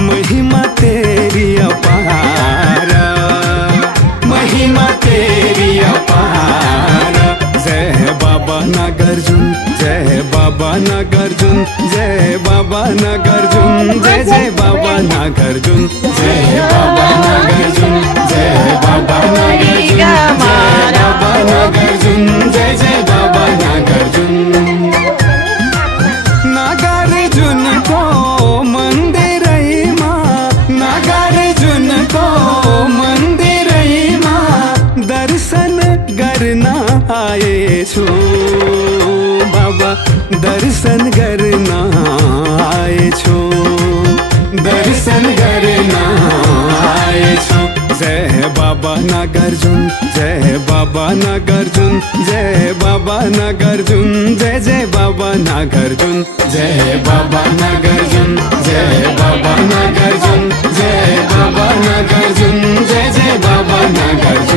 महिमा तेरी अपार, महिमा तेरी अपार। जय बाबा नागार्जुन, जय बाबा नागार्जुन, जय बाबा नागार्जुन, जय जय बाबा नागार्जुन, जय बाबा नागार्जुन, जय बाबा नागार्जुन, जय बाबा नागार्जुन, जय जय बाबा नागार्जुन। नागार्जुन को मंदिरैमा, नागार्जुन को मंदिरैमा दर्शन गर्न आएछु बाबा, दर्शन गर्न आएछु, दर्शन गर्न आएछु। जय बाबा नागार्जुन, जय बाबा नागार्जुन, जय बाबा नागार्जुन, जय जय बाबा नागार्जुन, जय बाबा नागार्जुन, जय बाबा नागार्जुन, जय बाबा नागार्जुन, जय जय बाबा नागार्जुन।